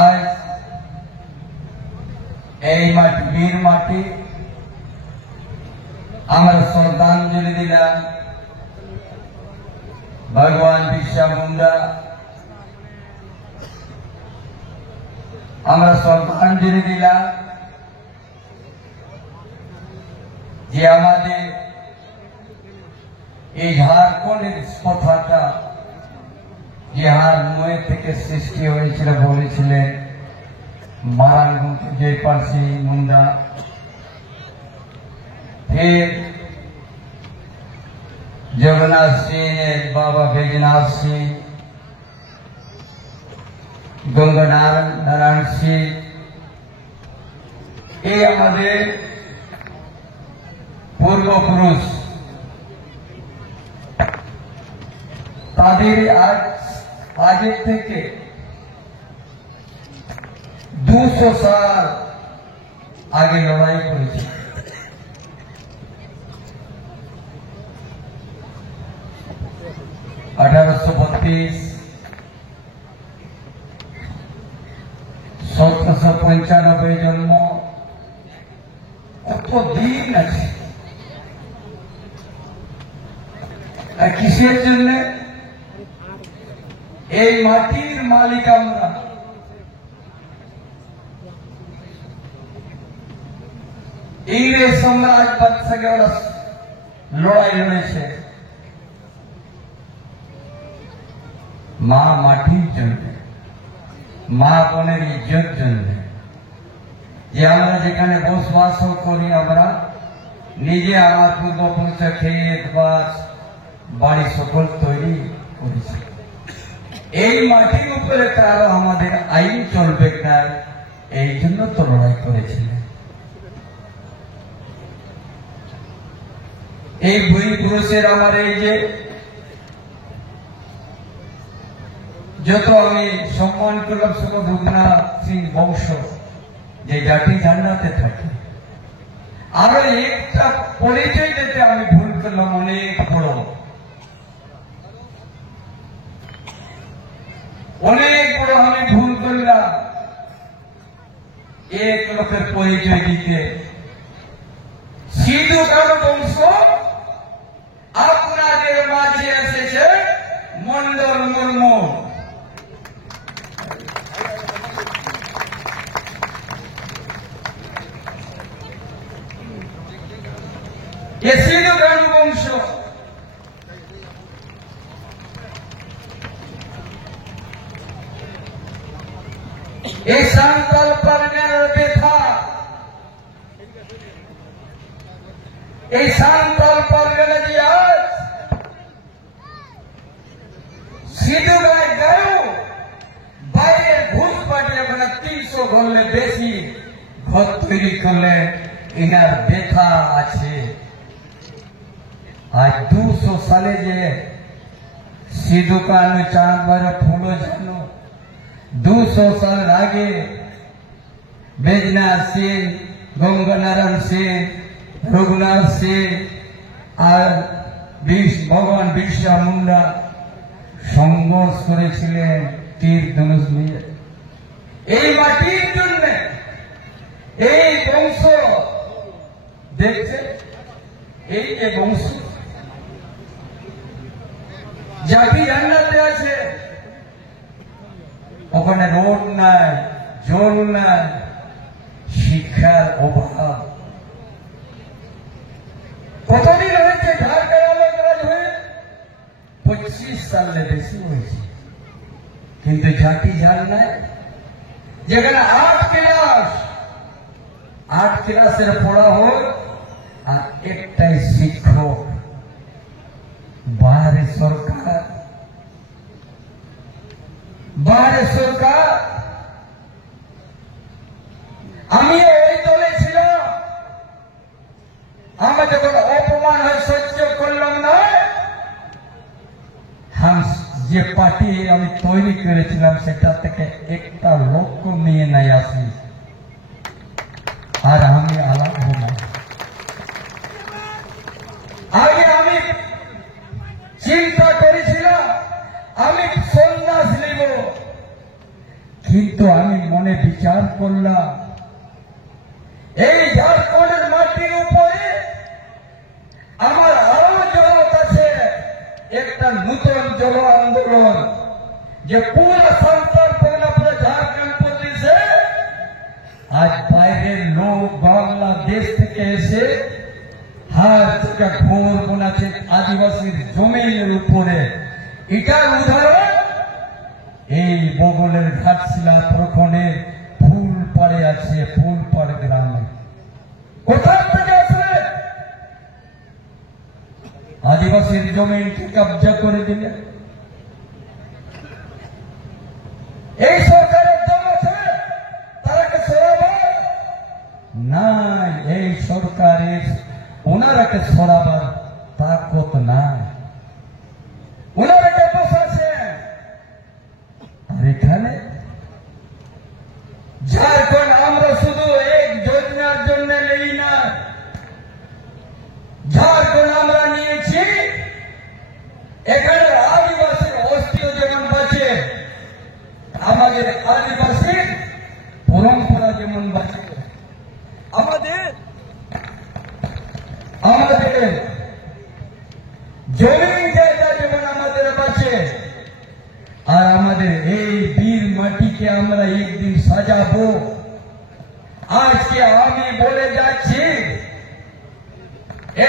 আজ এই মাটি বীর মাটি আমরা শ্রদ্ধাঞ্জলি দিলাম ভগবান বিরসা মুন্ডা। আমরা শ্রদ্ধাঞ্জলি দিলাম যে আমাদের এই ঝাড়খণ্ডের কথাটা যে হারমোয়ে থেকে সৃষ্টি হয়েছিল বলেছিলেন महाराज जयपाल सिंह मुंडा। फिर जगन्नाथ सिंह, बाबा बैजनाथ सिंह, गंगा नारायण सिंह, ये हमारे पूर्वपुरुष तादेर आगे থেকে 200 साल आगे लड़ाई करेছে। 1832 1795 জন্ম, কত দিন আছে। কিসের জন্য? এই মাটির মালিক আমরা। इंग्रेज साम्राज्यवाद से लड़ाई लड़े माँ माटिर जन्य माँ बोनेर इज्जत जन्य जे आमरा जेखाने बसबास करी आमरा निजे आमार पूर्वपुरुषे खेत बास बाड़ी सकल तैरी करेছে। এই মাটির উপরে তারা আমাদের আইন চলবে না, এই জন্য তো লড়াই করেছিলেন। এই দুই পুরুষের আমার এই যে যত আমি সম্মান করলাম সব রঘুনাথ সিং বংশ যে জাতি জান্নাতে থাকে। আরো একটা পরিচয় দিতে আমি ভুল করলাম, অনেক বড় আমি ভুল করলাম। এক লোকের পরিচয় দিতে সিধু কানু বংশ আপনাদের মাঝে এসেছে মন্ডল মুর্মু। ये सिधु कानू বংশ। এই সান্তাল পারগানার ব্যথা, এই সান্তাল পারগানা দিয়ে আজ সিধু গায়ে গেও বাইরের ঘুষ পাঠিয়ে ওখানে 300 ঘরে বেশি ঘর তৈরি করলে এনার ব্যথা আছে। आज 200 साले जे सिधु कानू चांद बार फूलो जानो 200 साल आगे बैजनाथ सिंह, गंगा नारायण सिंह, रघुनाथ सिंह और भगवान बिरसा मुंडा संघर्ष करेছিলেন তীর ধনুষ নিয়ে। এই মাটির জন্য এই বংশ দেখছে, এই যে বংশ জাতি জান্নাতে আছে, ওখানে রোড নাই, জল নাই, শিক্ষার অভাব। কতদিন হয়েছে ঝাড়খণ্ড হয়ে? 25 সালে বেশি হয়েছে, কিন্তু জাতি জান নাই। যেখানে 8 ক্লাসের পড়া হয় আর একটাই শিক্ষক। বাইরে সরকার আমি ওই দলে ছিলাম। আমরা যখন অপমান হয় সহ্য করলাম না, যে পার্টি আমি তৈরি করেছিলাম সেটা থেকে একটা লক্ষ্য নিয়ে নাই আসি, আর আমি আলাদা হলাম। আগে আমি চিন্তা করেছিলাম আমি সন্ন্যাস নিব, কিন্তু কিন্তু আমি মনে বিচার করলাম, এই ঝাড়খণ্ডের মাটির উপরে আমার আরো জড়ত আছে একটা নূতন জন আন্দোলন, যে পুরো সন্তান পুরো ঝাড়খণ্ড প্রদেশে আজ বাইরের লোক বাংলাদেশ থেকে এসে হাত থেকে ঘোর বোনাচ্ছে আদিবাসীর জমিনের উপরে। এটার উদাহরণ এই বগলের ঘাটশিলা প্রখণ্ডে ফুলপাড়ে আছে, ফুলপাড় গ্রামে। কোথা থেকে আসলে আদিবাসীর জমিনকে কবজা করে দিলে? এই সরকারের দম আছে তারাকে সরাবার নাই, এই সরকারের ওনারাকে সরাবার তাকত নাই, ওনারাকে বসাচ্ছেন। আর এখানে ঝাড়খণ্ড আমরা শুধু এক যোজনার জন্য নেই না, ঝাড়খণ্ড আমরা নিয়েছি এখানে আদিবাসীর অস্তিত্ব যেমন বাঁচে, আমাদের আদিবাসীর পরম্পরা যেমন বাঁচে, আমাদের জমি জায়গা যেমন আমাদের বাঁচে, আর আমাদের এই বীর মাটিকে আমরা একদিন সাজাবো। আজকে আমি বলে যাচ্ছি,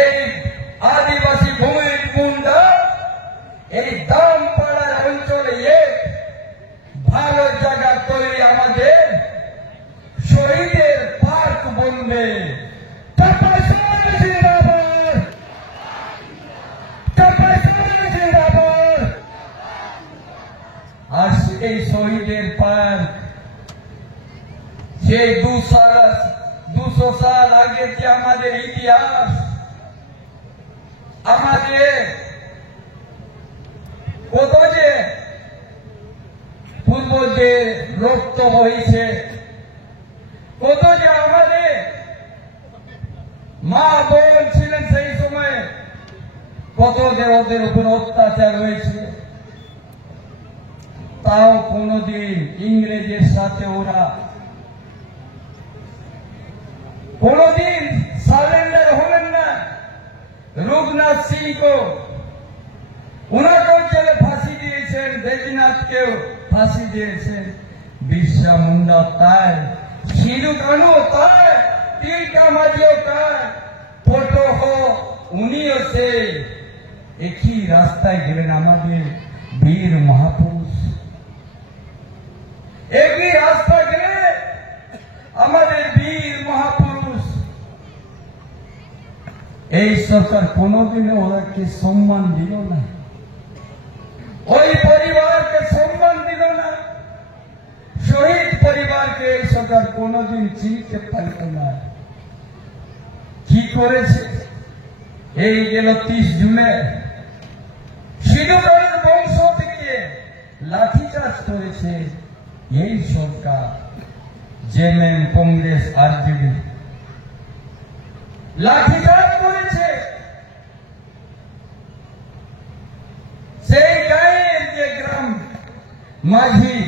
এই আদিবাসী ভূমির গুন্ডা এই দামপাড়ার অঞ্চলে এক ভালো জায়গা তৈরি আমাদের শহীদের পার্ক বনবে। আর এই শহীদের পার্ক সেই 200 সাল আগে যে আমাদের ইতিহাস, আমাদের কত যে পূর্বজের রক্ত বহিছে, কত যে আমাদের মা বোন ছিলেন সেই সময়, কত যে ওদের উপর অত্যাচার হয়েছে, তাও কোনদিন ইংরেজের সাথে ওরা কোনদিন সারেন্ডার হলেন না। রঘুনাথ সিংকে ওনাকেও জেলে ফাঁসি দিয়েছেন, বেজনাথকেও ফাঁসি দিয়েছেন, বিরসা মুন্ডা তাই, সিধু কানু তাই, তিলকা মাঝিও তাই, ফটো হো উনিও সে একই রাস্তায় গেলেন আমাদের বীর মহাপুরুষ। একই রাস্তা গেলে আমাদের বীর মহাপুরুষ। এই সরকার কোনদিনও ওদেরকে সম্মান দিল না, ওই পরিবারকে সম্মান দিল না, শহীদ পরিবারকে এই সরকার কোনদিন চিনতে পারল না। কি করেছে? এই গেল 30 জুনে সিধু কানুর বংশ থেকে লাঠিচার্জ করেছে এই সরকার, জেএমএম, কংগ্রেস, আরজেডি লাঠিচার্জ করেছে। সেই গায়ের যে গ্রাম মাঝি,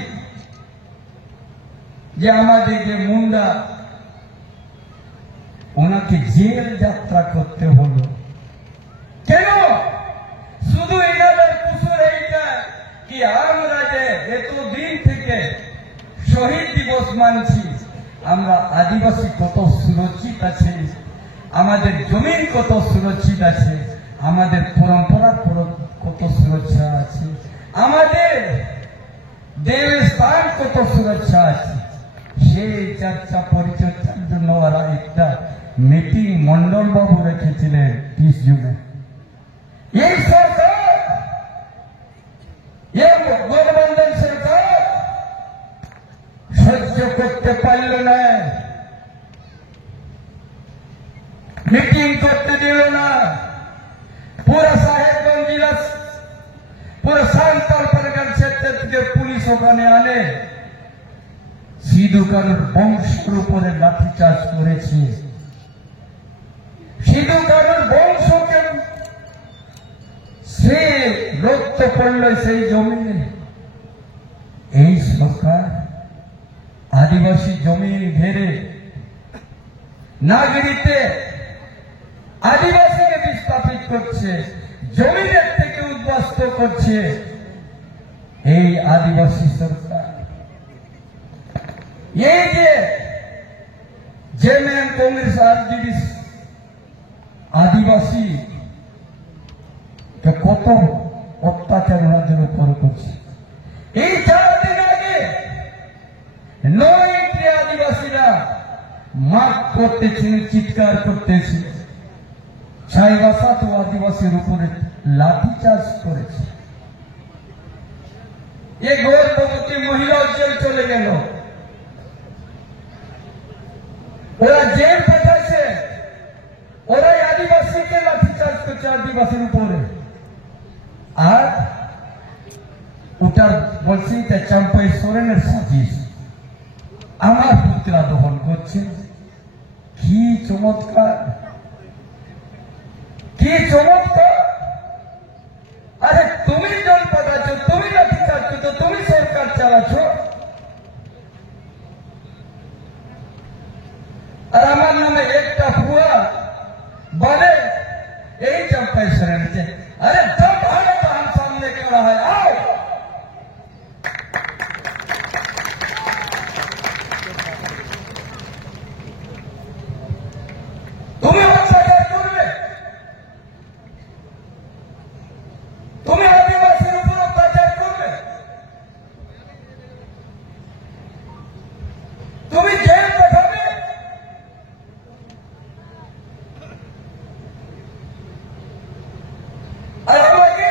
যে আমাদের যে মুন্ডা, ওনাকে জেল যাত্রা করতে হলো। কেন? শুধু এনাদের কুসুর এইটা কি আমরা যে এতদিন থেকে শহীদ দিবস মানছি, আমরা আদিবাসী কত সুরক্ষিত আছে, আমাদের জমিন কত সুরক্ষিত আছে, আমাদের পরম্পরা কত সুরক্ষা আছে, আমাদের দেবস্থান কত সুরক্ষা আছে, সেই চর্চা পরিচর্চার জন্য ওরা একটা মিটিং মন্ডল বাবু রেখেছিলেন 30 জুনে। এই সরকার, গঠবন্ধন সরকার সহ্য করতে পারল না, মিটিং করতে দিল না। পুরো সাহেবগঞ্জ জেলা, পুরো সান্তাল পারগান ক্ষেত্র থেকে পুলিশ ওখানে আনে সিধু কানুর বংশের উপরে লাঠিচার্জ করেছে। সিধু কানুর বংশকে সে রক্ত পড়ল সেই জমিনে। এই সরকার আদিবাসী জমিন ঘেরে নাগরিকতে আদিবাসীকে বিস্তাপিত করছে, জমিনের থেকে উদ্বাস্ত করছে এই আদিবাসী সরকার। এই যে জেএমএম কংগ্রেস আরজেডি আদিবাসী কত অত্যাচার ওনাদের উপর করছে। এই 4 দিন আগে 9 আদিবাসীরা মাঠ করতেছিলেন, চিৎকার করতেছিলেন, ছাইবাসা তো আদিবাসীর উপরে লাঠিচার্জ করেছে। এই গর্ভবতী মহিলা জেল চলে গেল, ওরা জেল পাঠাচ্ছে, ওরাই আদিবাসীকে লাঠিচার্জ করছে আদিবাসীর উপরে। আর ওটা বলছি চাম্পাই সোরেনের সাজিশ আমার পুত্রা দহন করছে। কি চমৎকার, কি চমৎকার! আরে তুমি জল পাঠাচ্ছ, তুমি লাঠিচার্জ করছো, তুমি সরকার চালাচ্ছ, আর আমার নামে একটা পুয়া বলে এই चंपाई सोरेन से। अरे जब आए तो हम सामने खड़ा है, आओ। तुम्हें अत्याचार करবে, तुम्हें आदिवासीর উপর অত্যাচার করবে, তুমি জেল পাঠাবে, আর আমাকে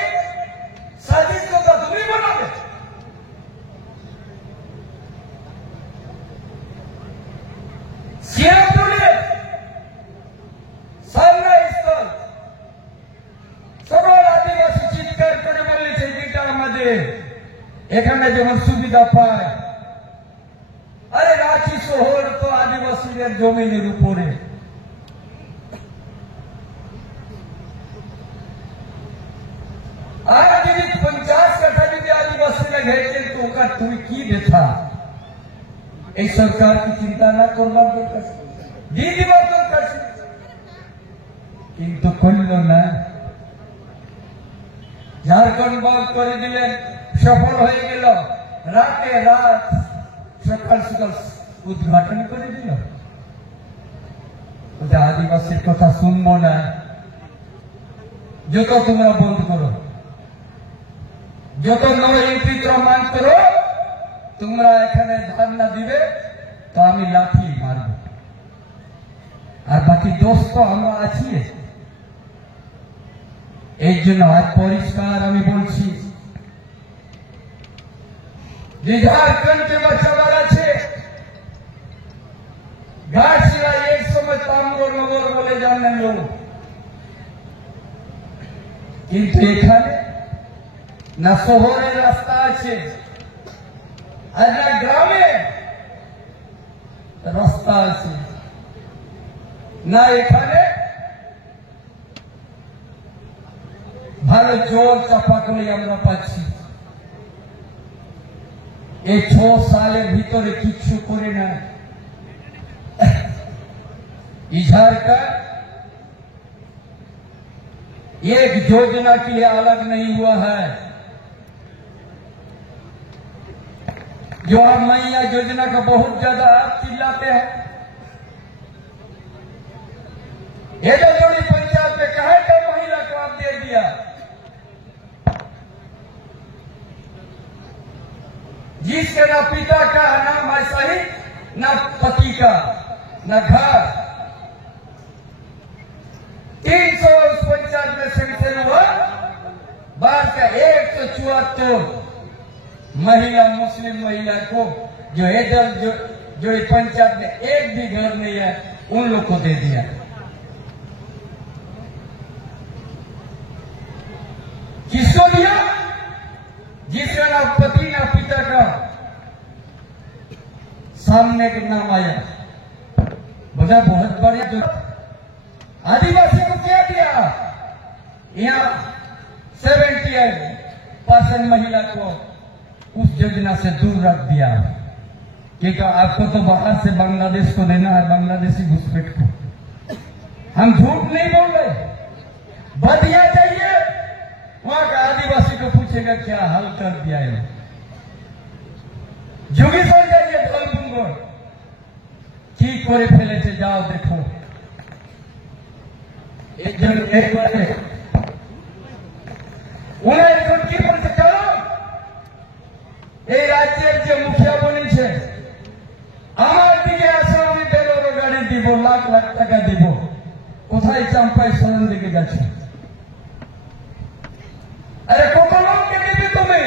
সাজিশ কথা তুমি বানাবে। সিয়াপুরে সামনাস্থল সবার আদিবাসী চিৎকার করে বলেছে যেটা আমাদের এখানে যেমন সুবিধা পায়। আরে রাঁচি শহর তো আদিবাসীদের জমিনের উপরে। আর যদি 50 কাঠা যদি আদিবাসীরা ঘেরেছেন তো ওটা তুমি কি বেছা এই সরকার কি চিন্তা না করবার দরকার, দিয়ে দিবার দরকার, কিন্তু করল না। ঝাড়খণ্ড বন্ধ করে দিলেন, সফল হয়ে গেল, রাতে রাত সকাল সকাল উদ্ঘাটন করে দিল। আদিবাসীর কথা শুনবো না, যত তোমরা বন্ধ করো, যত নয় এমপি মান করো, তোমরা এখানে ধারণা দিবে তো আমি লাঠি মারব, আর বাকি দোষ তো আমরা আছি। এই জন্য আজ পরিষ্কার আমি বলছি যে ঝাড়খণ্ডকে বাঁচাবার আছে। ঘাটশিলা এক সময় তাম্রনগর বলে জানেন লোক, কিন্তু এখানে না শহরের রাস্তা আছে, আর না গ্রামে রাস্তা আছে, না এখানে ভালো জল চাপাকলে আমরা পাচ্ছি। এই 6 সালের ভিতরে কিছু করে না। झारखंड एक योजना के लिए अलग नहीं हुआ है। जो आप मैया योजना का बहुत ज्यादा आप चिल्लाते हैं, ये जो जोड़ी पंचायत में कहे का महिला को आप दे दिया, जिसके ना पिता का नाम ऐसा ही, ना पति का, ना घर, 300 उस पंचायत में सेंक्शन हुआ। बाहर का 174 महिला, मुस्लिम महिला को जो एडल जो पंचायत में एक भी घर नहीं है, उन लोग को दे दिया। किसको दिया? जिसका ना पति ना पिता का सामने का नाम आया। बता बहुत बढ़िया। जो आदिवासी को क्या दिया? यहाँ 78% महिला को उस योजना से दूर रख दिया। कि आपको तो बाहर से बांग्लादेश को देना है, बांग्लादेशी घुसपैठ को। हम झूठ नहीं बोल रहे। बदिया चाहिए, वहां का आदिवासी को पूछेगा क्या हल कर दिया है। जोगेश्वर जाइए ढोलपुर की करे फैले से जाओ देखो। एक जन एक बारे उन्हें एक की पर चलो এই রাজ্যের যে মুখিয়া বলেছে আমার দিকে আসো, আমি বেরোরো গাড়ি দিব, লাখ লাখ টাকা দিব। কোথায় চাম্পাই সরণ দিকে যাচ্ছে? আরে কত লোককে দিবি তুমি?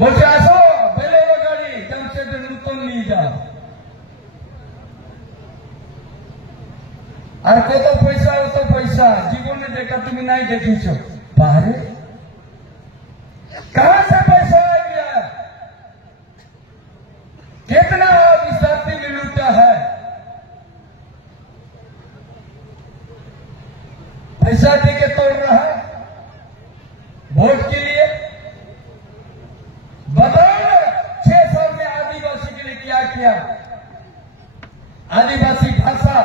বলছে আসো বেরোরো গাড়ি, জামশেদের নতুন নিয়ে যাও। আর কত পয়সা, অত পয়সা জীবনে দেখা তুমি নাই দেখিছ। বাহারে कहां से पैसा आ गया? कितना इस धरती में लूटा है? पैसा दे के तोड़ रहा है वोट के लिए। बताओ 6 साल में आदिवासी के लिए क्या किया? आदिवासी भाषा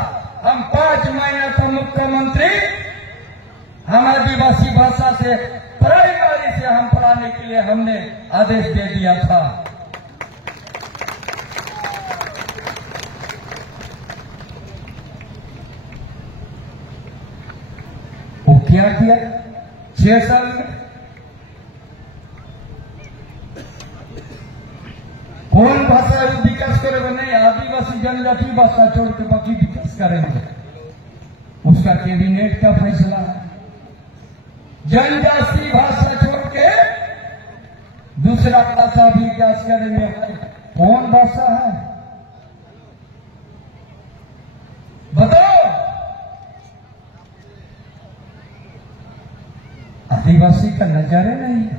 हम 5 महीना था मुख्यमंत्री, हम आदिवासी भाषा से प्राइमरी से हम पढ़ाने के लिए हमने आदेश दे दिया था। वो क्या किया 6 साल में? कौन भाषा विकास करेगा? नहीं, आदिवासी जनजाति भाषा छोड़ के बाकी विकास करेंगे। उसका कैबिनेट का फैसला है। जनजाति भाषा छोड़ के दूसरा भाषा भी विकास करेंगे। कौन भाषा है बताओ? आदिवासी का नजारे नहीं है।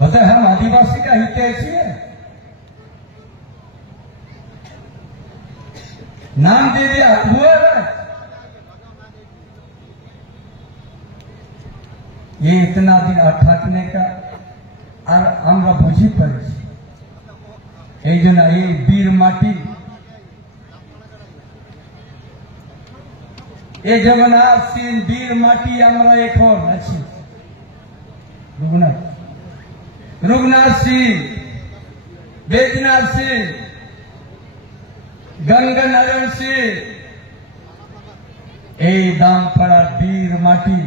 बताए हम आदिवासी का हितैषी है, नाम दे दिया हुआ है। ये इतना दिन अठाकने का और আমরা বুঝি পারছি। এই জন্য এই বীর মাটি এই জগন্নাথ সিং বীর মাটি আমরা এখন আছি। রঘুনাথ সিং, बैजनाथ सिंह, गंगानारायण सिंह, এই দামপাড়ার বীর মাটি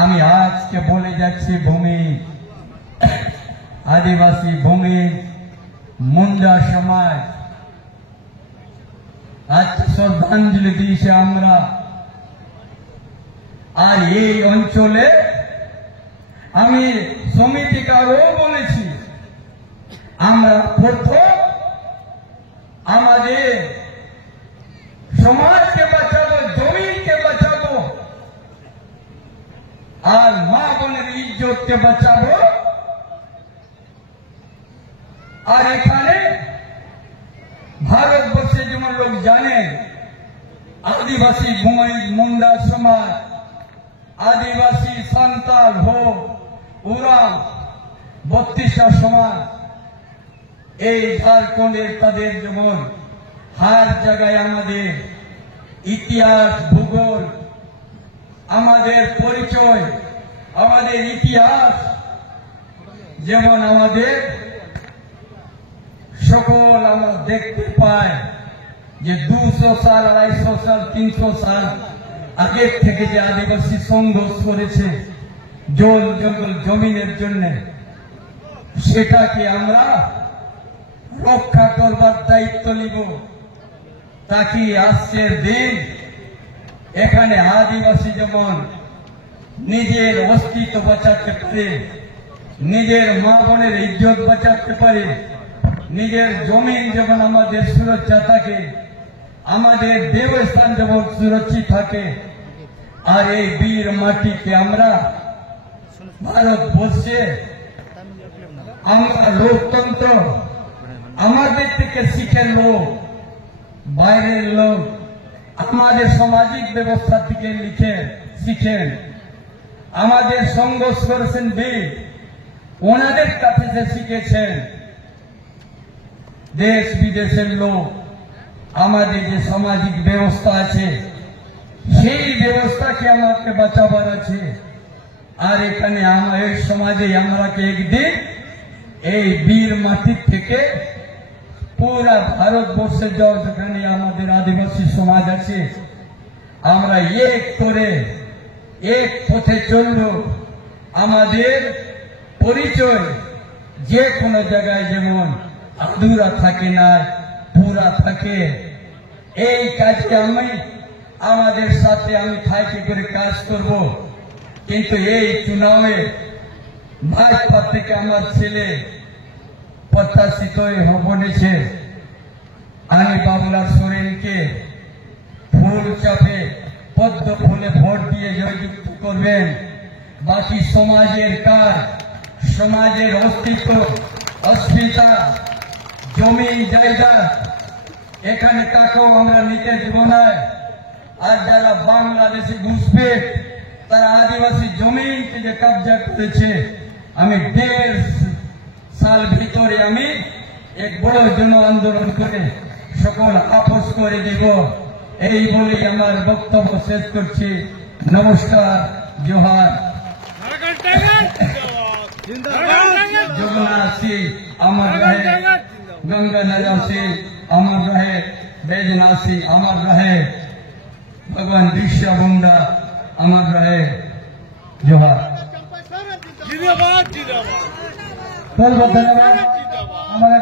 আমি আজকে বলে যাচ্ছি। ভূমি আদিবাসী ভূমি মুন্ডা সমাজ আজ শ্রদ্ধাঞ্জলি দিয়েছে আমরা। আর এই অঞ্চলে আমি সমিতিকারও বলেছি আমরা প্রথম আমাদের সমাজকে বাঁচাবো, জমিকে বাঁচাবো আর মা বোনের ইজ্জতকে বাঁচাবো। আর এখানে ভারতবর্ষে যেমন লোক জানে আদিবাসী মুন্ডা সমাজ, আদিবাসী সান্তাল হো, উরাম, 32টা সমাজ এই ঝাড়খণ্ডের তাদের যেমন হার জায়গায় আমাদের ইতিহাস, ভূগোল, আমাদের পরিচয়, আমাদের ইতিহাস যেমন আমাদের সকল আমরা দেখতে পাই যে 200 সাল, 250 সাল, 300 সাল আগের থেকে যে আদিবাসী সংঘর্ষ করেছে জল জঙ্গল জমিনের জন্য, সেটাকে আমরা রক্ষা করবার দায়িত্ব নিব। তাকে আজকের দিন এখানে আদিবাসী যেমন নিজের অস্তিত্ব বাঁচাতে পারে, নিজের মা বোনের ইজ্জত বাঁচাতে পারে, নিজের জমিন যেমন আমাদের সুরক্ষা থাকে, আমাদের দেবস্থান যেমন সুরক্ষিত থাকে। আর এই বীর মাটিকে আমরা ভারতবর্ষে আমরা লোকতন্ত্র আমাদের থেকে শিখে লোক, বাইরের লোক আমাদের সামাজিক ব্যবস্থা থেকে শিখেন, আমাদের সংঘর্ষ করেছেন বীর, ওনাদের কাছে যে শিখেছেন। দেশ বিদেশের লোক আমাদের যে সামাজিক ব্যবস্থা আছে সেই ব্যবস্থাকে আমাকে বাঁচাবার আছে। আর এখানে এই সমাজে আমরাকে একদিন এই বীর মাটির থেকে পুরা ভারতবর্ষে যাও যেখানে আমাদের আদিবাসী সমাজ আছে, আমরা এক করে এক পথে চলব। আমাদের পরিচয় যে কোনো জায়গায় যেমন আধুরা থাকে না, পুরা থাকে। এই কাজকে আমাদের সাথে আমি থাকি করে কাজ করব। কিন্তু এই চুনাবে ভাজপা থেকে আমার ছেলে প্রত্যাশিত বনেছে, আমি বাবুলাল সোরেনকে ফুল চাপে পদ্ম ফুলে ভোট দিয়ে জয়যুক্ত করবেন। বাকি সমাজের কাজ, সমাজের অস্তিত্ব, অস্মিতা, জমি জায়গা এখানে কাকেও আমরা নিতে দেব না। আর যারা বাংলাদেশে ঘুষবে তারা আদিবাসী জমিনকে যে কবজা করেছে, আমি 1.5 সাল ভিতরে আমি এক বড় জন আন্দোলন করে সকল আপোষ করে দেব। এই বলেই আমার বক্তব্য শেষ করছি। নমস্কার, জোহার। जगन्नाथी अमर रहे, गंगा नजासी अमर रहे, बैजनासी अमर रहे, भगवान बिरसा मुंडा अमर रहे। जोहार। जिंदाबाद जिंदाबाद। धन्यवाद। हमारे